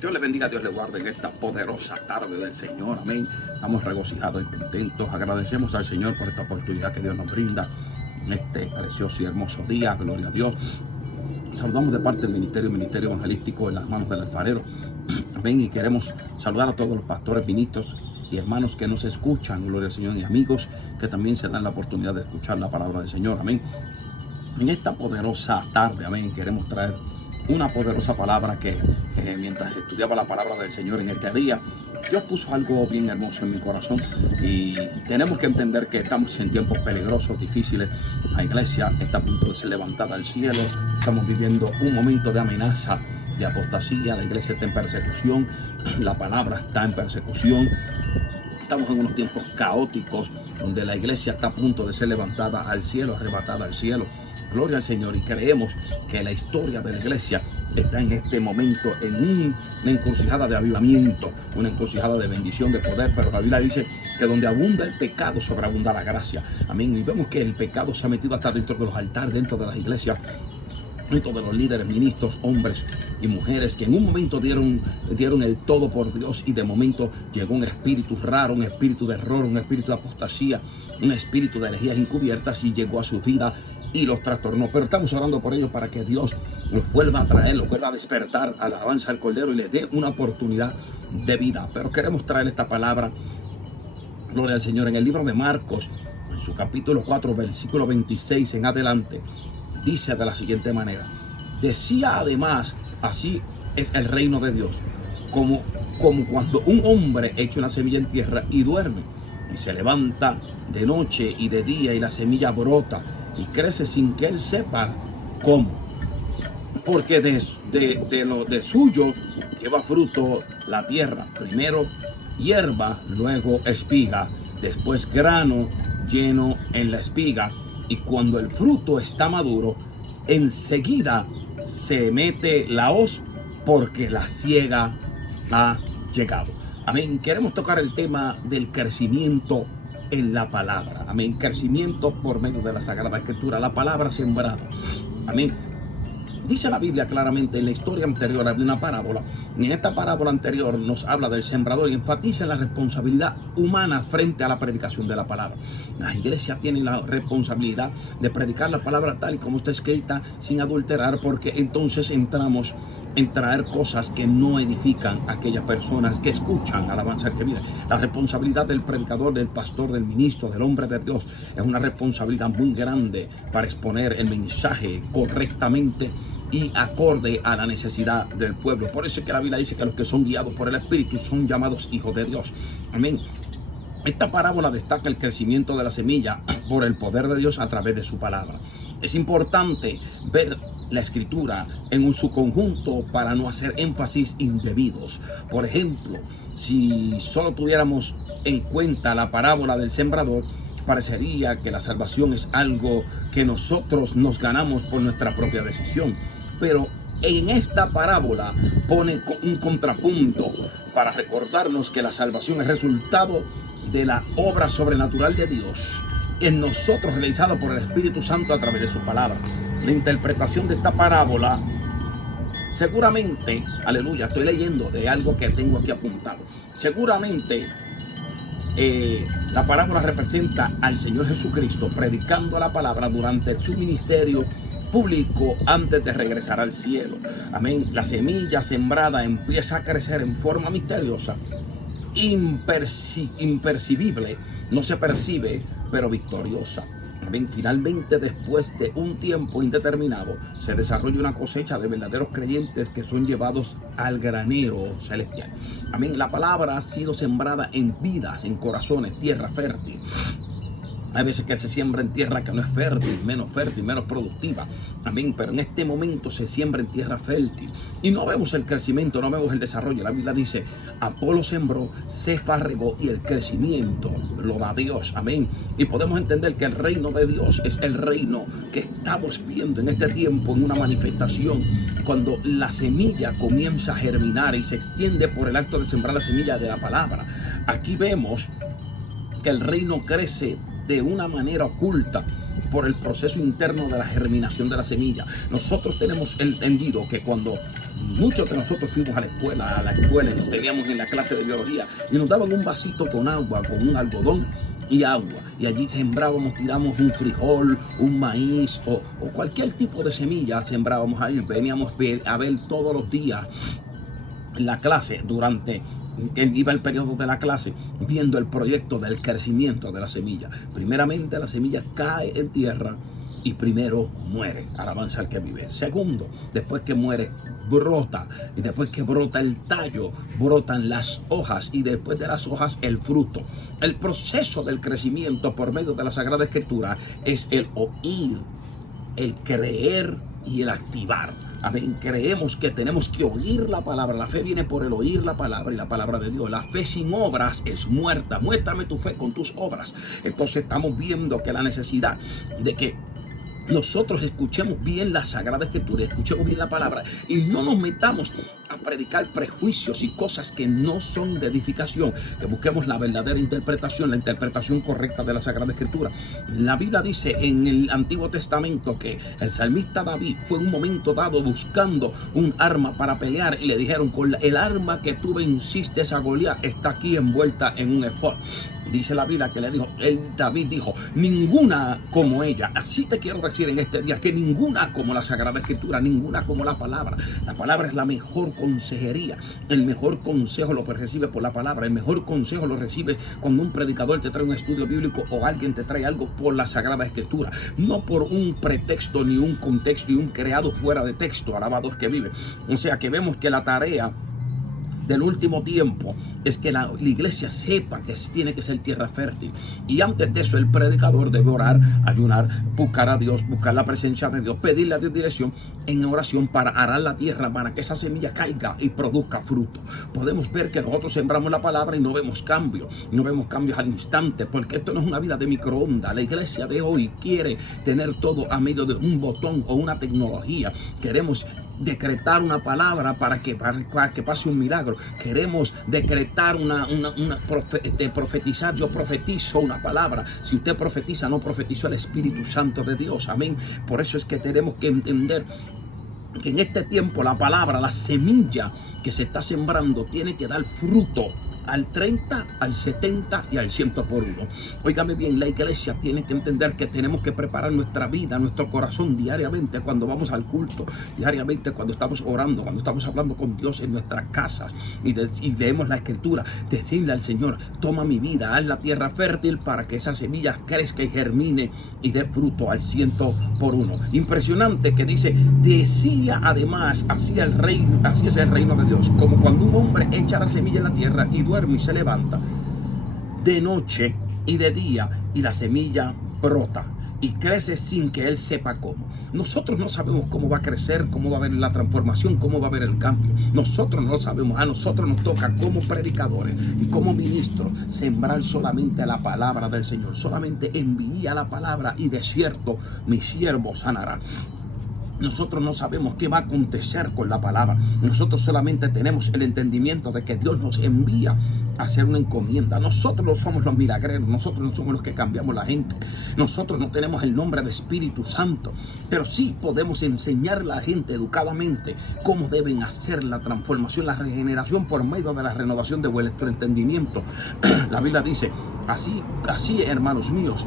Dios le bendiga, Dios le guarde en esta poderosa tarde del Señor. Amén. Estamos regocijados y contentos. Agradecemos al Señor por esta oportunidad que Dios nos brinda en este precioso y hermoso día. Gloria a Dios. Saludamos de parte del Ministerio Evangelístico en las manos del alfarero. Amén. Y queremos saludar a todos los pastores, ministros y hermanos que nos escuchan. Gloria al Señor. Y amigos que también se dan la oportunidad de escuchar la palabra del Señor. Amén. En esta poderosa tarde, amén, queremos traer una poderosa palabra que mientras estudiaba la palabra del Señor en este día, Dios puso algo bien hermoso en mi corazón y tenemos que entender que estamos en tiempos peligrosos, difíciles. La iglesia está a punto de ser levantada al cielo, estamos viviendo un momento de amenaza, de apostasía, la iglesia está en persecución, la palabra está en persecución. Estamos en unos tiempos caóticos donde la iglesia está a punto de ser levantada al cielo, arrebatada al cielo. Gloria al Señor, y creemos que la historia de la iglesia está en este momento en una encrucijada de avivamiento, una encrucijada de bendición, de poder, pero la Biblia dice que donde abunda el pecado, sobreabunda la gracia. Amén. Y vemos que el pecado se ha metido hasta dentro de los altares, dentro de las iglesias, dentro de los líderes, ministros, hombres y mujeres que en un momento dieron el todo por Dios, y de momento llegó un espíritu raro, un espíritu de error, un espíritu de apostasía, un espíritu de herejías encubiertas, y llegó a su vida y los trastornó. Pero estamos orando por ellos para que Dios los vuelva a traer, los vuelva a despertar a la alabanza al Cordero y les dé una oportunidad de vida. Pero queremos traer esta palabra, gloria al Señor, en el libro de Marcos, en su capítulo 4, versículo 26 en adelante. Dice de la siguiente manera: decía además, así es el reino de Dios, como cuando un hombre echa una semilla en tierra y duerme, y se levanta de noche y de día, y la semilla brota y crece sin que él sepa cómo, porque de suyo lleva fruto la tierra, primero hierba, luego espiga, después grano lleno en la espiga, y cuando el fruto está maduro, enseguida se mete la hoz, porque la siega ha llegado. Amén. Queremos tocar el tema del crecimiento en la palabra. Amén. Crecimiento por medio de la Sagrada Escritura, la palabra sembrada. Amén. Dice la Biblia claramente, en la historia anterior había una parábola, y en esta parábola anterior nos habla del sembrador y enfatiza la responsabilidad humana frente a la predicación de la palabra. Las iglesias tienen la responsabilidad de predicar la palabra tal y como está escrita, sin adulterar, porque entonces entramos en traer cosas que no edifican a aquellas personas que escuchan alabanza que vive. La responsabilidad del predicador, del pastor, del ministro, del hombre de Dios es una responsabilidad muy grande para exponer el mensaje correctamente y acorde a la necesidad del pueblo. Por eso es que la Biblia dice que los que son guiados por el Espíritu son llamados hijos de Dios. Amén. Esta parábola destaca el crecimiento de la semilla por el poder de Dios a través de su palabra. Es importante ver la escritura en su conjunto para no hacer énfasis indebidos. Por ejemplo, si solo tuviéramos en cuenta la parábola del sembrador, parecería que la salvación es algo que nosotros nos ganamos por nuestra propia decisión. Pero en esta parábola pone un contrapunto para recordarnos que la salvación es resultado de la obra sobrenatural de Dios en nosotros, realizada por el Espíritu Santo a través de su palabra. La interpretación de esta parábola, seguramente, aleluya, estoy leyendo de algo que tengo aquí apuntado. Seguramente la parábola representa al Señor Jesucristo predicando la palabra durante su ministerio público antes de regresar al cielo. Amén. La semilla sembrada empieza a crecer en forma misteriosa, impercibible, no se percibe, pero victoriosa. Amén. Finalmente, después de un tiempo indeterminado, se desarrolla una cosecha de verdaderos creyentes que son llevados al granero celestial. Amén. La palabra ha sido sembrada en vidas, en corazones, tierra fértil. Hay veces que se siembra en tierra que no es fértil, menos productiva. Amén. Pero en este momento se siembra en tierra fértil. Y no vemos el crecimiento, no vemos el desarrollo. La Biblia dice: Apolo sembró, Cefas regó, y el crecimiento lo da Dios. Amén. Y podemos entender que el reino de Dios es el reino que estamos viendo en este tiempo en una manifestación. Cuando la semilla comienza a germinar y se extiende por el acto de sembrar la semilla de la palabra. Aquí vemos que el reino crece de una manera oculta, por el proceso interno de la germinación de la semilla. Nosotros tenemos entendido que cuando muchos de nosotros fuimos a la escuela y nos teníamos en la clase de biología y nos daban un vasito con agua, con un algodón y agua, y allí sembrábamos, tiramos un frijol, un maíz o cualquier tipo de semilla, sembrábamos ahí. Veníamos a ver todos los días la clase, durante que iba el periodo de la clase, viendo el proyecto del crecimiento de la semilla. Primeramente, la semilla cae en tierra y primero muere. Alabanza al que vive. Segundo, después que muere, brota, y después que brota el tallo, brotan las hojas, y después de las hojas el fruto. El proceso del crecimiento por medio de la Sagrada Escritura es el oír, el creer y el activar. Amén. Creemos que tenemos que oír la palabra. La fe viene por el oír la palabra y la palabra de Dios. La fe sin obras es muerta. Muéstrame tu fe con tus obras. Entonces estamos viendo que la necesidad de que nosotros escuchemos bien la Sagrada Escritura, escuchemos bien la palabra y no nos metamos a predicar prejuicios y cosas que no son de edificación, que busquemos la verdadera interpretación, la interpretación correcta de la Sagrada Escritura. La Biblia dice en el Antiguo Testamento que el salmista David fue en un momento dado buscando un arma para pelear y le dijeron: con el arma que tú venciste a Goliat está aquí envuelta en un efod. Dice la Biblia que le dijo, David dijo: ninguna como ella. Así te quiero decir en este día que ninguna como la Sagrada Escritura, ninguna como la palabra. La palabra es la mejor consejería. El mejor consejo lo recibe por la palabra. El mejor consejo lo recibe cuando un predicador te trae un estudio bíblico o alguien te trae algo por la Sagrada Escritura. No por un pretexto ni un contexto y un creado fuera de texto. Alabados que vive. O sea que vemos que la tarea del último tiempo es que la iglesia sepa que tiene que ser tierra fértil, y antes de eso el predicador debe orar, ayunar, buscar a Dios, buscar la presencia de Dios, pedirle a Dios dirección en oración para arar la tierra, para que esa semilla caiga y produzca fruto. Podemos ver que nosotros sembramos la palabra y no vemos cambios, no vemos cambios al instante, porque esto no es una vida de microondas. La iglesia de hoy quiere tener todo a medio de un botón o una tecnología. Queremos decretar una palabra para que pase un milagro. Queremos decretar profetizar. Yo profetizo una palabra. Si usted profetiza, no profetizó el Espíritu Santo de Dios. Amén. Por eso es que tenemos que entender que en este tiempo la palabra, la semilla que se está sembrando, tiene que dar fruto al 30, al 70 y al 100 por uno. Óigame bien, la iglesia tiene que entender que tenemos que preparar nuestra vida, nuestro corazón diariamente cuando vamos al culto, diariamente cuando estamos orando, cuando estamos hablando con Dios en nuestras casas y leemos la Escritura. Decirle al Señor: toma mi vida, haz la tierra fértil para que esa semilla crezca y germine y dé fruto al 100 por uno. Impresionante que dice: decía además, así es el reino de Dios, como cuando un hombre echa la semilla en la tierra y duerme y se levanta de noche y de día, y la semilla brota y crece sin que él sepa cómo. Nosotros no sabemos cómo va a crecer, cómo va a haber la transformación, cómo va a haber el cambio. Nosotros no lo sabemos. A nosotros nos toca como predicadores y como ministros sembrar solamente la palabra del Señor. Solamente envía la palabra y de cierto mi siervo sanará. Nosotros no sabemos qué va a acontecer con la palabra. Nosotros solamente tenemos el entendimiento de que Dios nos envía a hacer una encomienda. Nosotros no somos los milagreros, nosotros no somos los que cambiamos la gente. Nosotros no tenemos el nombre de Espíritu Santo, pero sí podemos enseñar a la gente educadamente cómo deben hacer la transformación, la regeneración por medio de la renovación de vuestro entendimiento. La Biblia dice: así, hermanos míos,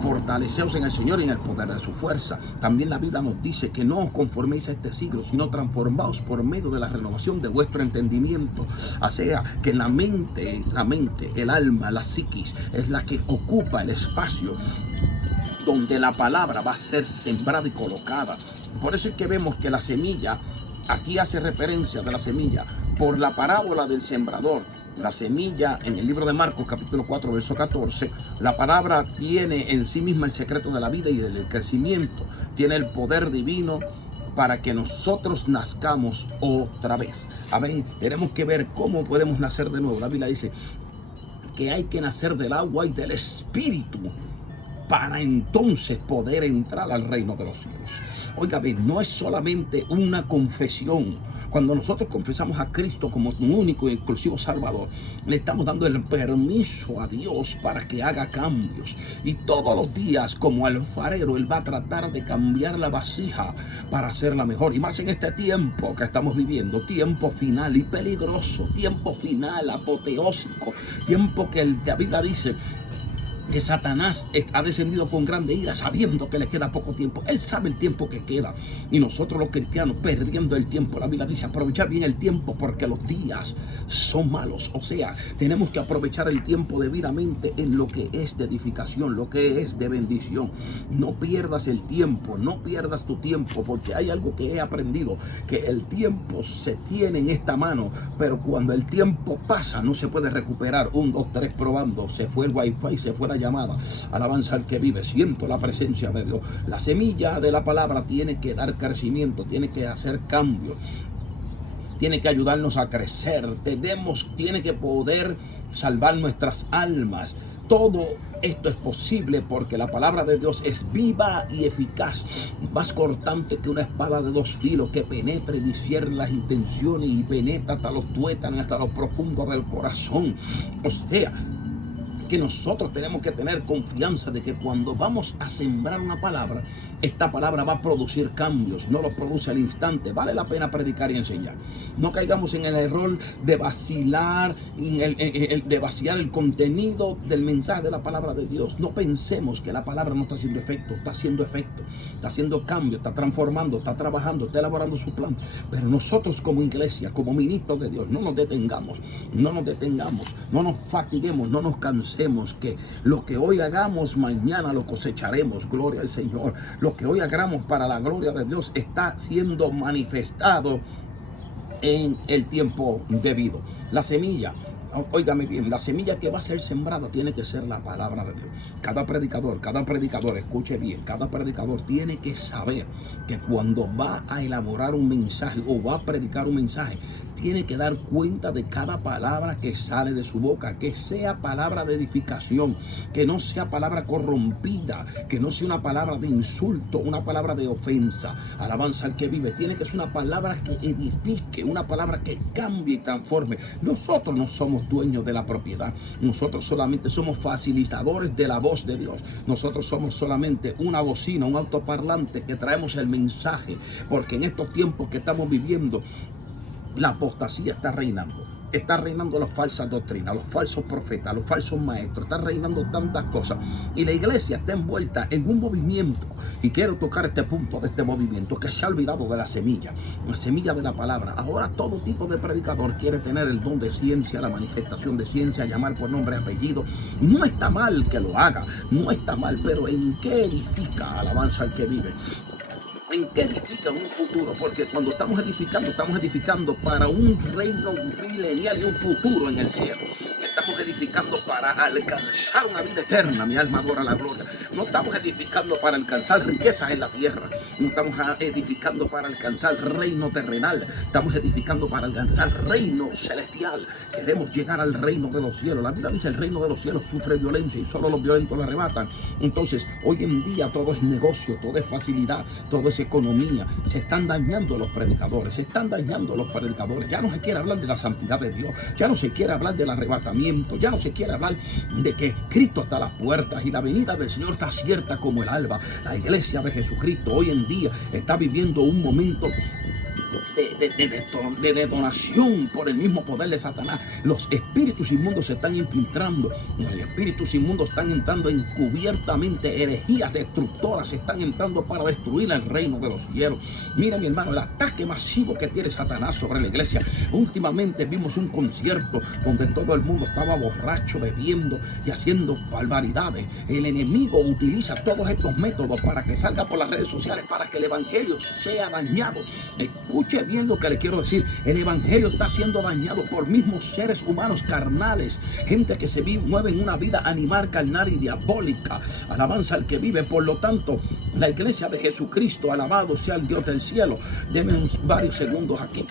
fortaleceos en el Señor y en el poder de su fuerza. También la Biblia nos dice que no os conforméis a este siglo, sino transformaos por medio de la renovación de vuestro entendimiento. O sea, que la mente, el alma, la psiquis, es la que ocupa el espacio donde la palabra va a ser sembrada y colocada. Por eso es que vemos que la semilla, aquí hace referencia de la semilla por la parábola del sembrador. La semilla, en el libro de Marcos capítulo 4 verso 14, la palabra tiene en sí misma el secreto de la vida y del crecimiento. Tiene el poder divino para que nosotros nazcamos otra vez. Amén. Tenemos que ver cómo podemos nacer de nuevo. La Biblia dice que hay que nacer del agua y del Espíritu para entonces poder entrar al reino de los cielos. Óigame, no es solamente una confesión. Cuando nosotros confesamos a Cristo como un único y exclusivo Salvador, le estamos dando el permiso a Dios para que haga cambios. Y todos los días, como alfarero, Él va a tratar de cambiar la vasija para hacerla mejor. Y más en este tiempo que estamos viviendo, tiempo final y peligroso, tiempo final, apoteósico, tiempo que la Biblia dice que Satanás ha descendido con grande ira sabiendo que le queda poco tiempo. Él sabe el tiempo que queda y nosotros los cristianos perdiendo el tiempo. La Biblia dice aprovechar bien el tiempo porque los días son malos. O sea, tenemos que aprovechar el tiempo debidamente en lo que es de edificación, lo que es de bendición. No pierdas el tiempo, no pierdas tu tiempo, porque hay algo que he aprendido, que el tiempo se tiene en esta mano, pero cuando el tiempo pasa no se puede recuperar. 1, 2, 3 probando, se fue el wifi, se fue la llamada. Alabanza al que vive. Siento la presencia de Dios. La semilla de la palabra tiene que dar crecimiento, tiene que hacer cambio, tiene que ayudarnos a crecer, tiene que poder salvar nuestras almas. Todo esto es posible porque la palabra de Dios es viva y eficaz, más cortante que una espada de 2 filos, que penetra y discierne las intenciones y penetra hasta los tuétanos, hasta lo profundo del corazón. O sea, que nosotros tenemos que tener confianza de que cuando vamos a sembrar una palabra, esta palabra va a producir cambios, no lo produce al instante. Vale la pena predicar y enseñar. No caigamos en el error de vacilar, de vaciar el contenido del mensaje de la palabra de Dios. No pensemos que la palabra no está haciendo efecto, está haciendo cambio, está transformando, está trabajando, está elaborando su plan. Pero nosotros como iglesia, como ministros de Dios, no nos detengamos, no nos fatiguemos, no nos cansemos, que lo que hoy hagamos mañana lo cosecharemos. Gloria al Señor. Lo que hoy hagamos para la gloria de Dios está siendo manifestado en el tiempo debido. La semilla, óigame bien, la semilla que va a ser sembrada tiene que ser la palabra de Dios. Cada predicador, escuche bien, cada predicador tiene que saber que cuando va a elaborar un mensaje o va a predicar un mensaje, tiene que dar cuenta de cada palabra que sale de su boca, que sea palabra de edificación, que no sea palabra corrompida, que no sea una palabra de insulto, una palabra de ofensa. Alabanza al que vive. Tiene que ser una palabra que edifique, una palabra que cambie y transforme. Nosotros no somos dueños de la propiedad. Nosotros solamente somos facilitadores de la voz de Dios. Nosotros somos solamente una bocina, un altoparlante que traemos el mensaje, porque en estos tiempos que estamos viviendo, la apostasía está reinando. Está reinando las falsas doctrinas, los falsos profetas, los falsos maestros. Está reinando tantas cosas. Y la iglesia está envuelta en un movimiento. Y quiero tocar este punto de este movimiento que se ha olvidado de la semilla de la palabra. Ahora todo tipo de predicador quiere tener el don de ciencia, la manifestación de ciencia, llamar por nombre y apellido. No está mal que lo haga, no está mal, pero ¿en qué edifica? Alabanza al que vive. ¿En qué edifica un futuro? Porque cuando estamos edificando para un reino milenial y un futuro en el cielo. Estamos edificando para alcanzar una vida eterna. Mi alma adora la gloria. No estamos edificando para alcanzar riquezas en la tierra. No estamos edificando para alcanzar reino terrenal. Estamos edificando para alcanzar reino celestial. Queremos llegar al reino de los cielos. La Biblia dice: el reino de los cielos sufre violencia y solo los violentos la arrebatan. Entonces, hoy en día todo es negocio, todo es facilidad, todo es economía. Se están dañando los predicadores, Ya no se quiere hablar de la santidad de Dios, ya no se quiere hablar del arrebatamiento, ya no se quiere hablar de que Cristo está a las puertas y la venida del Señor está cierta como el alba. La iglesia de Jesucristo hoy en día está viviendo un momento de detonación por el mismo poder de Satanás. Los espíritus inmundos se están infiltrando. Los espíritus inmundos están entrando encubiertamente. Herejías destructoras están entrando para destruir el reino de los cielos. Mira, mi hermano, el ataque masivo que tiene Satanás sobre la iglesia. Últimamente vimos un concierto donde todo el mundo estaba borracho, bebiendo y haciendo barbaridades. El enemigo utiliza todos estos métodos para que salga por las redes sociales, para que el evangelio sea dañado. Escuche bien lo que le quiero decir. El evangelio está siendo dañado por mismos seres humanos carnales, gente que se mueve en una vida animal, carnal y diabólica. Alabanza al que vive. Por lo tanto, la iglesia de Jesucristo, alabado sea el Dios del cielo. Denme varios segundos aquí.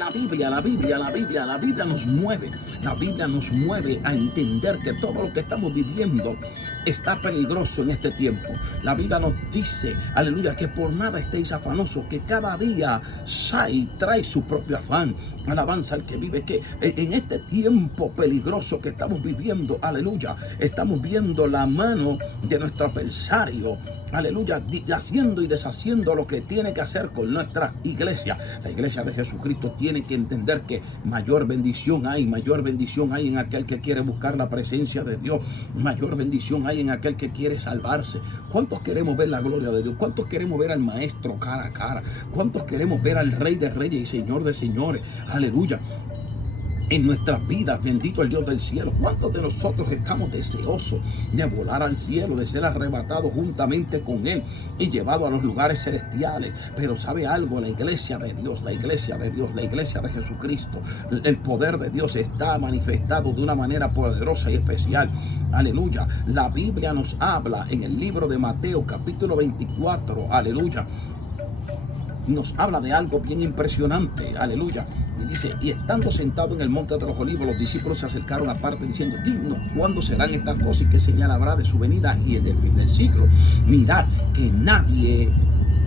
La Biblia nos mueve. La Biblia nos mueve a entender que todo lo que estamos viviendo está peligroso en este tiempo. La Biblia nos dice, aleluya, que por nada estéis afanosos, que cada día trae su propio afán. Alabanza al que vive, que en este tiempo peligroso que estamos viviendo, aleluya, estamos viendo la mano de nuestro adversario, aleluya, haciendo y deshaciendo lo que tiene que hacer con nuestra iglesia. La iglesia de Jesucristo tiene que entender que mayor bendición hay en aquel que quiere buscar la presencia de Dios, mayor bendición hay en aquel que quiere salvarse. ¿Cuántos queremos ver la gloria de Dios? ¿Cuántos queremos ver al Maestro cara a cara? ¿Cuántos queremos ver al Rey de Reyes y Señor de Señores? Aleluya. En nuestras vidas, bendito el Dios del cielo. ¿Cuántos de nosotros estamos deseosos de volar al cielo, de ser arrebatados juntamente con Él y llevados a los lugares celestiales? Pero ¿sabe algo? La iglesia de Dios, la iglesia de Jesucristo, el poder de Dios está manifestado de una manera poderosa y especial. Aleluya. La Biblia nos habla en el libro de Mateo, capítulo 24. Aleluya. Nos habla de algo bien impresionante, aleluya. Y dice, y estando sentado en el monte de los olivos, los discípulos se acercaron aparte diciendo, dinos, ¿cuándo serán estas cosas y qué señal habrá de su venida y el del fin del siglo? Mirad que nadie,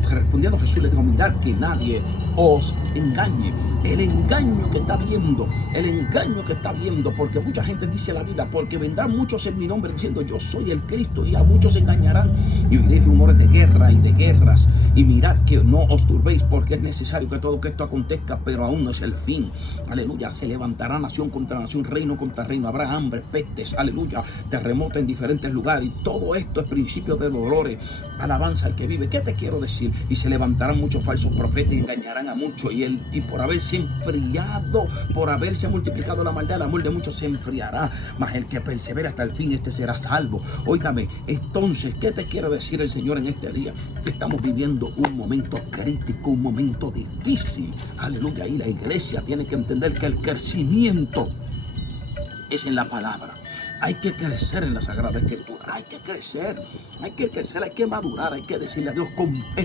respondiendo Jesús le dijo, mirad que nadie os engañe. El engaño que está viendo, porque mucha gente dice la Biblia, porque vendrán muchos en mi nombre diciendo yo soy el Cristo, y a muchos engañarán, y oiréis rumores de guerra y de guerras, y mirad que no os turbéis, porque es necesario que todo esto acontezca, pero aún no es el fin. Aleluya. Se levantará nación contra nación, reino contra reino, habrá hambre, pestes, aleluya, terremotos en diferentes lugares, y todo esto es principio de dolores. Alabanza al que vive. ¿Qué te quiero decir? Y se levantarán muchos falsos profetas y engañarán a muchos, y por haberse enfriado, por haberse multiplicado la maldad, el amor de muchos se enfriará, mas el que persevera hasta el fin, este será salvo. Óigame, entonces, ¿qué te quiere decir el Señor en este día? Estamos viviendo un momento crítico, un momento difícil, aleluya, y la iglesia tiene que entender que el crecimiento es en la palabra. Hay que crecer en la Sagrada Escritura, hay que crecer, hay que madurar, hay que decirle a Dios,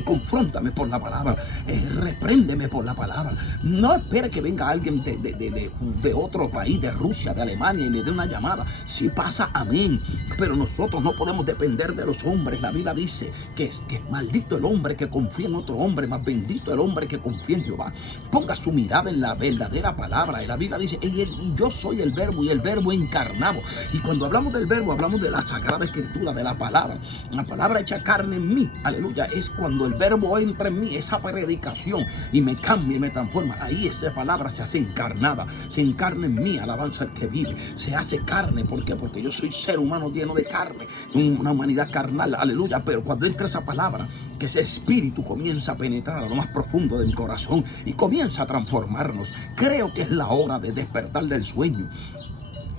confróntame por la palabra, repréndeme por la palabra. No espere que venga alguien de otro país, de Rusia, de Alemania, y le dé una llamada. Si pasa, amén, pero nosotros no podemos depender de los hombres. La Biblia dice que es maldito el hombre que confía en otro hombre, más bendito el hombre que confía en Jehová. Ponga su mirada en la verdadera palabra. Y la Biblia dice, y yo soy el verbo, y el verbo encarnado. Y cuando hablamos del verbo, hablamos de la Sagrada Escritura, de la palabra. La palabra hecha carne en mí, aleluya, es cuando el verbo entra en mí, esa predicación, y me cambia y me transforma. Ahí esa palabra se hace encarnada, se encarna en mí, alabanza al que vive, se hace carne. ¿Por qué? Porque yo soy ser humano lleno de carne, una humanidad carnal, aleluya. Pero cuando entra esa palabra, que ese espíritu comienza a penetrar a lo más profundo del corazón y comienza a transformarnos, creo que es la hora de despertar del sueño.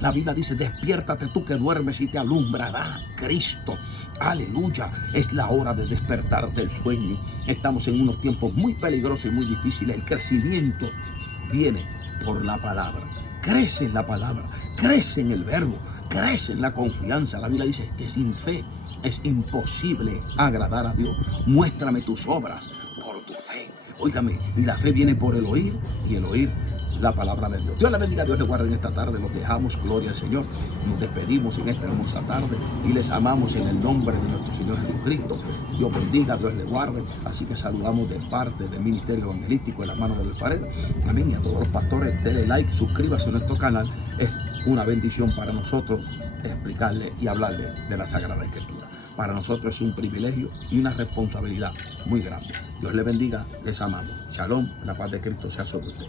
La Biblia dice, despiértate tú que duermes y te alumbrará Cristo. Aleluya, es la hora de despertar del sueño. Estamos en unos tiempos muy peligrosos y muy difíciles. El crecimiento viene por la palabra. Crece en la palabra, crece en el verbo, crece en la confianza. La Biblia dice que sin fe es imposible agradar a Dios. Muéstrame tus obras por tu fe. Óigame, y la fe viene por el oír, y el oír la palabra de Dios. Dios le bendiga, Dios le guarde en esta tarde. Los dejamos, gloria al Señor. Nos despedimos en esta hermosa tarde y les amamos en el nombre de nuestro Señor Jesucristo. Dios bendiga, Dios le guarde. Así que saludamos de parte del Ministerio Evangelístico de la Mano del Alfarero. Amén. Y a todos los pastores, denle like, suscríbase a nuestro canal. Es una bendición para nosotros explicarle y hablarle de la Sagrada Escritura. Para nosotros es un privilegio y una responsabilidad muy grande. Dios le bendiga, les amamos. Shalom, la paz de Cristo sea sobre usted.